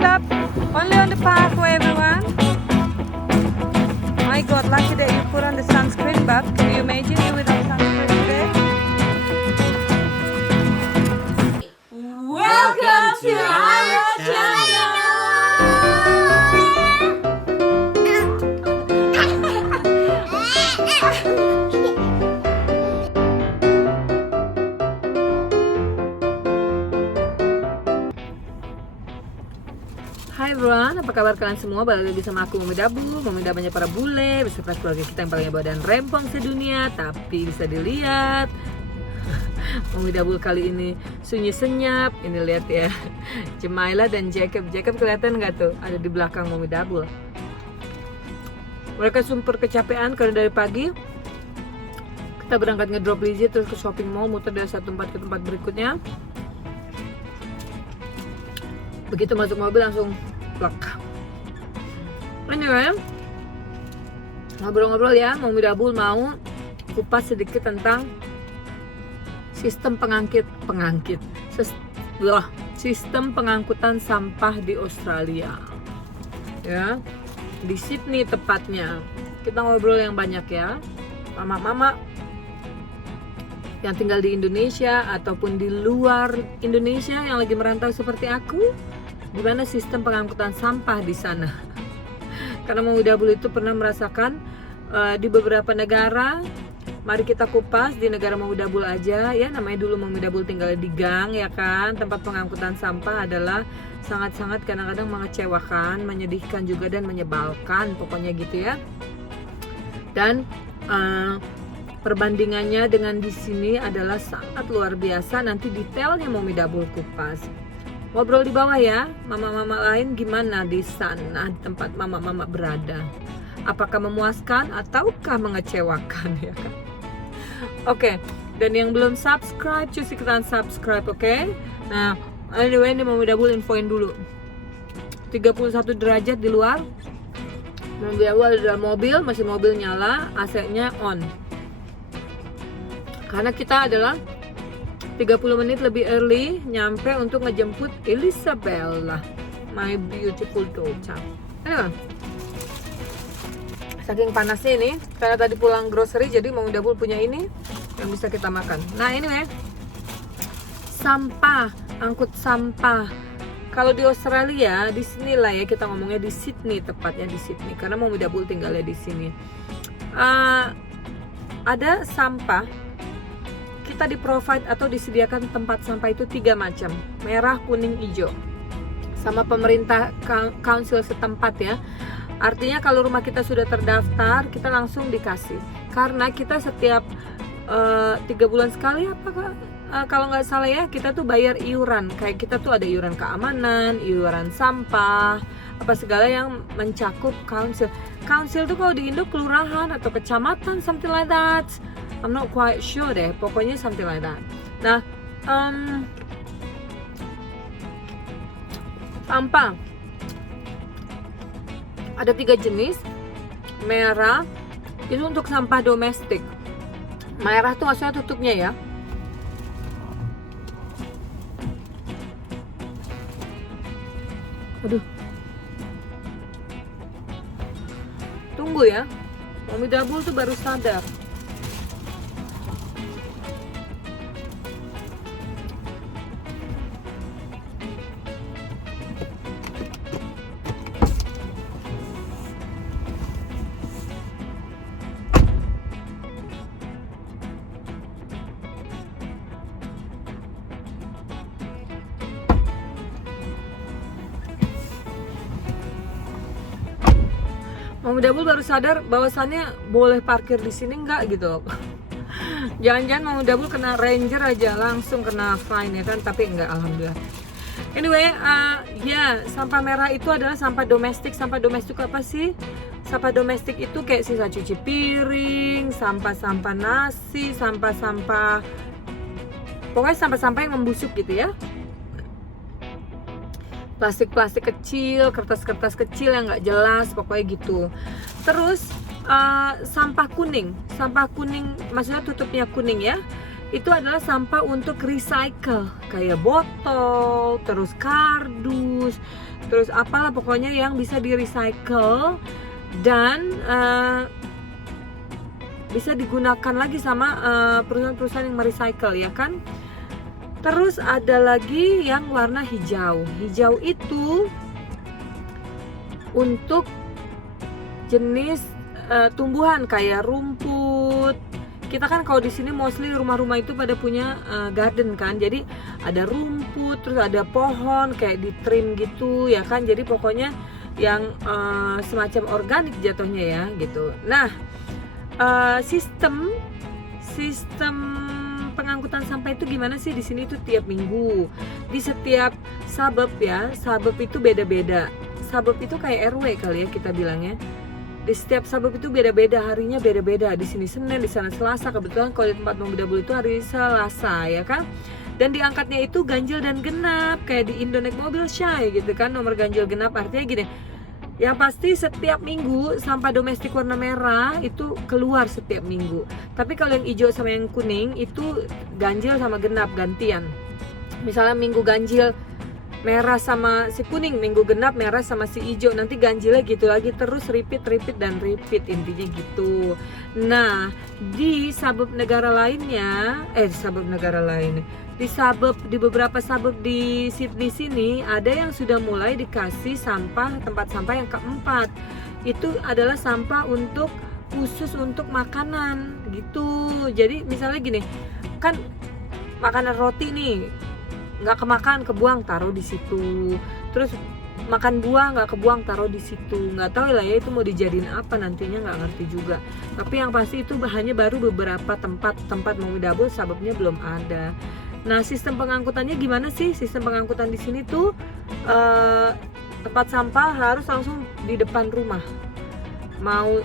up. Only on the pathway, everyone. My God, lucky that you put on the sunscreen, but can you imagine you without sunscreen today? Welcome to our channel. Hai everyone, apa kabar kalian semua? Balik lagi sama aku Mami Dabul, Mami Dabanya para bule, beserta keluarga kita yang paling hebat dan rempong sedunia. Tapi bisa dilihat Mami Dabul kali ini sunyi senyap. Ini lihat ya, Jemaila dan Jacob. Jacob kelihatan nggak tuh? Ada di belakang Mami Dabul. Mereka super kecapean karena dari pagi kita berangkat ngedrop Lizzie, terus ke shopping mall, muter dari satu tempat ke tempat berikutnya. Begitu masuk mobil langsung plak. Anyway, ngobrol-ngobrol ya, Mami Dabul mau kupas sedikit tentang sistem sistem pengangkutan sampah di Australia. Ya, di Sydney tepatnya. Kita ngobrol yang banyak ya, mama-mama yang tinggal di Indonesia ataupun di luar Indonesia yang lagi merantau seperti aku. Gimana sistem pengangkutan sampah di sana? Karena Mami Dabul itu pernah merasakan di beberapa negara. Mari kita kupas di negara Mami Dabul aja ya. Namanya dulu Mami Dabul tinggal di gang ya kan. Tempat pengangkutan sampah adalah sangat-sangat kadang-kadang mengecewakan, menyedihkan juga dan menyebalkan. Pokoknya gitu ya. Dan perbandingannya dengan di sini adalah sangat luar biasa. Nanti detailnya Mami Dabul kupas. Ngobrol di bawah ya, mama-mama lain gimana di sana, di tempat mama-mama berada. Apakah memuaskan ataukah mengecewakan ya kan? Oke, dan yang belum subscribe, cuci ikutan subscribe, oke? Nah, anyway, ini Mami Dabul infoin dulu. 31 derajat di luar. Mami Dabul ada dalam mobil, masih mobil nyala, AC-nya on. Karena kita adalah 30 menit lebih early nyampe untuk ngejemput Isabella, my beautiful daughter. Ayo. Saking panasnya ini, karena tadi pulang grocery jadi Mami Dabul punya ini yang bisa kita makan. Nah ini ya, sampah, angkut sampah. Kalau di Australia, di sinilah ya kita ngomongnya di Sydney, tepatnya di Sydney, karena Mami Dabul tinggalnya di sini. Ada sampah. Kita di-provide atau disediakan tempat sampah itu 3 macam, merah, kuning, hijau, sama pemerintah council setempat ya. Artinya kalau rumah kita sudah terdaftar, kita langsung dikasih. Karena kita setiap 3 bulan sekali kalau nggak salah ya, kita tuh bayar iuran. Kayak kita tuh ada iuran keamanan, iuran sampah, apa segala yang mencakup council. Council tuh kalau di Indo kelurahan atau kecamatan, something like that. I'm not quite sure deh, pokoknya something like that. Nah, sampah ada 3 jenis. Merah itu untuk sampah domestik. Merah tuh maksudnya tutupnya ya. Aduh, tunggu ya, Mami Dabul tuh baru sadar. Mami Dabul baru sadar bahwasannya boleh parkir di sini enggak gitu. Jangan-jangan Mami Dabul kena ranger aja langsung kena fine ya kan, tapi enggak, alhamdulillah. Anyway, ya sampah merah itu adalah sampah domestik. Sampah domestik apa sih? Sampah domestik itu kayak sisa cuci piring, sampah-sampah nasi, sampah-sampah, pokoknya sampah-sampah yang membusuk gitu ya. Plastik-plastik kecil, kertas-kertas kecil yang nggak jelas, pokoknya gitu. Terus sampah kuning maksudnya tutupnya kuning ya. itu adalah sampah untuk recycle, kayak botol, terus kardus, terus apalah pokoknya yang bisa di recycle dan bisa digunakan lagi sama perusahaan-perusahaan yang merecycle, ya kan. Terus ada lagi yang warna hijau. Hijau itu untuk jenis tumbuhan kayak rumput. Kita kan kalau di sini mostly rumah-rumah itu pada punya garden kan, jadi ada rumput, terus ada pohon kayak di trim gitu, ya kan. Jadi pokoknya yang semacam organik jatuhnya ya gitu. Nah, sistem pengangkutan sampah itu gimana sih di sini? Itu tiap minggu di setiap suburb ya. Suburb itu beda-beda. Suburb itu kayak RW kali ya kita bilangnya. Di setiap suburb itu beda-beda, harinya beda-beda. Di sini Senin, di sana Selasa. Kebetulan kalau di tempat Mami Dabul itu hari Selasa, ya kan. Dan diangkatnya itu ganjil dan genap, kayak di Indo naik mobil Shy gitu kan. Nomor ganjil genap artinya gini, yang pasti setiap minggu sampah domestik warna merah itu keluar setiap minggu. Tapi kalau yang hijau sama yang kuning itu ganjil sama genap gantian. Misalnya minggu ganjil merah sama si kuning, minggu genap merah sama si hijau, nanti ganjilnya gitu lagi terus, repeat intinya gitu. Nah, di suburb negara lainnya, di beberapa suburb di Sydney sini ada yang sudah mulai dikasih tempat sampah yang keempat. Itu adalah sampah khusus untuk makanan gitu. Jadi misalnya gini, kan makanan roti nih nggak kemakan, kebuang, taruh di situ. Terus makan buah nggak kebuang, taruh di situ. Nggak tahu lah ya itu mau dijadiin apa nantinya, nggak ngerti juga. Tapi yang pasti itu hanya baru beberapa tempat Mami Dabul, suburbnya belum ada. Nah, sistem pengangkutannya gimana sih? Sistem pengangkutan di sini tuh tempat sampah harus langsung di depan rumah. Mau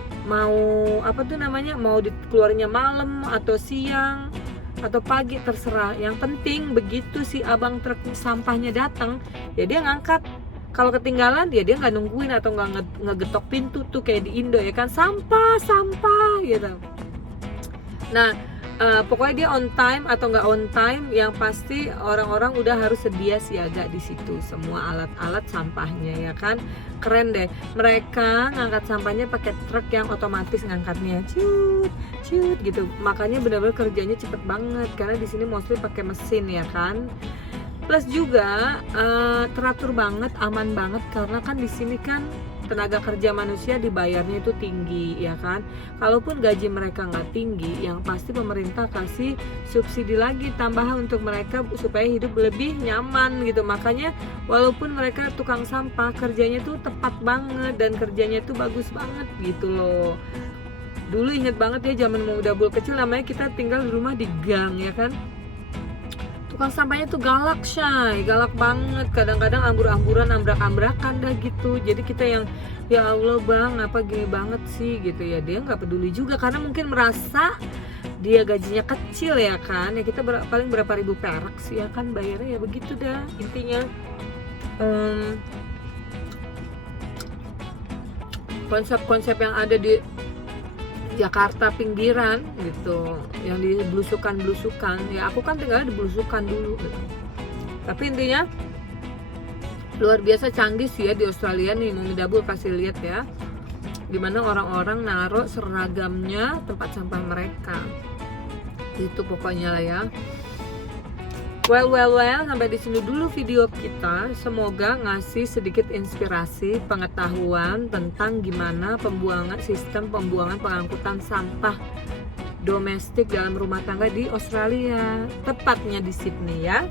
apa tuh namanya? Mau keluarnya malam atau siang atau pagi terserah. Yang penting begitu si abang truk sampahnya datang, ya dia ngangkat. Kalau ketinggalan dia nggak nungguin atau nggak ngegetok pintu tuh kayak di Indo ya kan, sampah gitu. Nah, pokoknya dia on time atau nggak on time, yang pasti orang-orang udah harus sedia siaga di situ semua alat-alat sampahnya, ya kan. Keren deh, mereka ngangkat sampahnya pakai truk yang otomatis ngangkatnya cut gitu. Makanya benar-benar kerjanya cepet banget karena di sini mostly pakai mesin, ya kan. Plus juga teratur banget, aman banget karena kan di sini kan tenaga kerja manusia dibayarnya itu tinggi, ya kan. Kalaupun gaji mereka nggak tinggi, yang pasti pemerintah kasih subsidi lagi tambahan untuk mereka supaya hidup lebih nyaman gitu. Makanya walaupun mereka tukang sampah, kerjanya tuh tepat banget dan kerjanya tuh bagus banget gitu loh. Dulu inget banget ya zaman Mami Dabul kecil, namanya kita tinggal di rumah di gang, ya kan. Tukang sampahnya tuh galak banget, kadang-kadang ambur-amburan, ambrak-ambrakan dah gitu. Jadi kita yang ya Allah bang, apa gini banget sih gitu ya. Dia nggak peduli juga karena mungkin merasa dia gajinya kecil, ya kan. Ya kita paling berapa ribu perak sih, ya kan, bayarnya ya begitu dah intinya. Konsep-konsep yang ada di Jakarta pinggiran gitu, yang di belusukan, ya aku kan tinggal di belusukan dulu gitu. Tapi intinya luar biasa canggih sih ya di Australia nih. Mami Dabul kasih lihat ya gimana orang-orang naruh seragamnya tempat sampah mereka itu pokoknya lah ya. Well, sampai di sini dulu video kita. Semoga ngasih sedikit inspirasi, pengetahuan tentang gimana sistem pembuangan pengangkutan sampah domestik dalam rumah tangga di Australia, tepatnya di Sydney ya.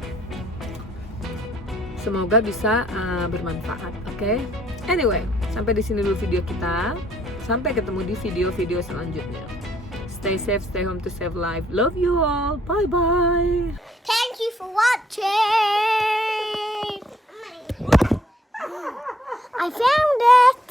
Semoga bisa bermanfaat, oke? Anyway, sampai di sini dulu video kita. Sampai ketemu di video-video selanjutnya. Stay safe, stay home to save life. Love you all. Bye-bye. Thank you for watching. I found it.